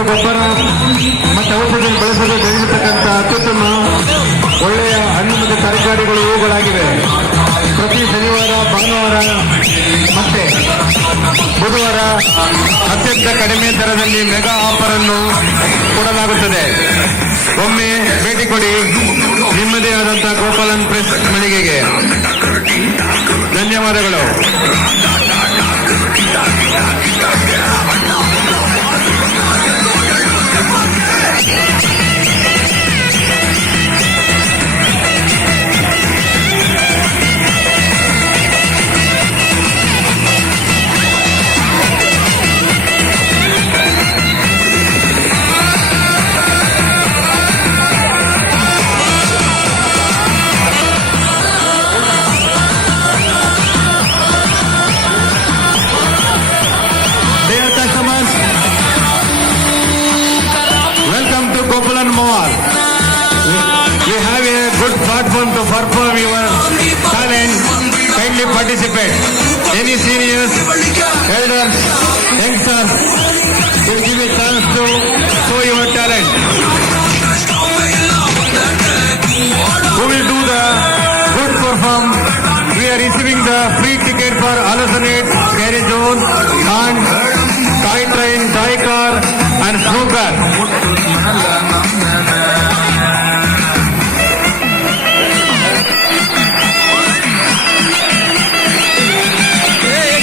ಮತ್ತು ಗೊಬ್ಬರ ಮತ್ತು ಔಷಧಿ ಬಳಸಲು ಬೆಳೆಯತಕ್ಕಂಥ ಅತ್ಯುತ್ತಮ ಒಳ್ಳೆಯ ಹಣ್ಣು ಮತ್ತು ತರಕಾರಿಗಳು ಇವುಗಳಾಗಿವೆ. ಪ್ರತಿ ಶನಿವಾರ, ಭಾನುವಾರ ಮತ್ತೆ ಬುಧವಾರ ಅತ್ಯಂತ ಕಡಿಮೆ ದರದಲ್ಲಿ ಮೆಗಾ ಆಫರ್ ಅನ್ನು ಕೊಡಲಾಗುತ್ತದೆ. ಒಮ್ಮೆ ಭೇಟಿ ಕೊಡಿ ನಿಮ್ಮದೇ ಆದಂತಹ ಗೋಪಾಲನ್ ಪ್ರೆಸ್ ಮಳಿಗೆಗೆ. ಧನ್ಯವಾದಗಳು. We have a good platform to perform your talent. Kindly participate. Any seniors, elders, youngsters will give a chance to show your talent. Who will do the good perform? We are receiving the free ticket for Hallucinate, Carry Zone, and Toy Train, Toy Car, and Snooker. Hey,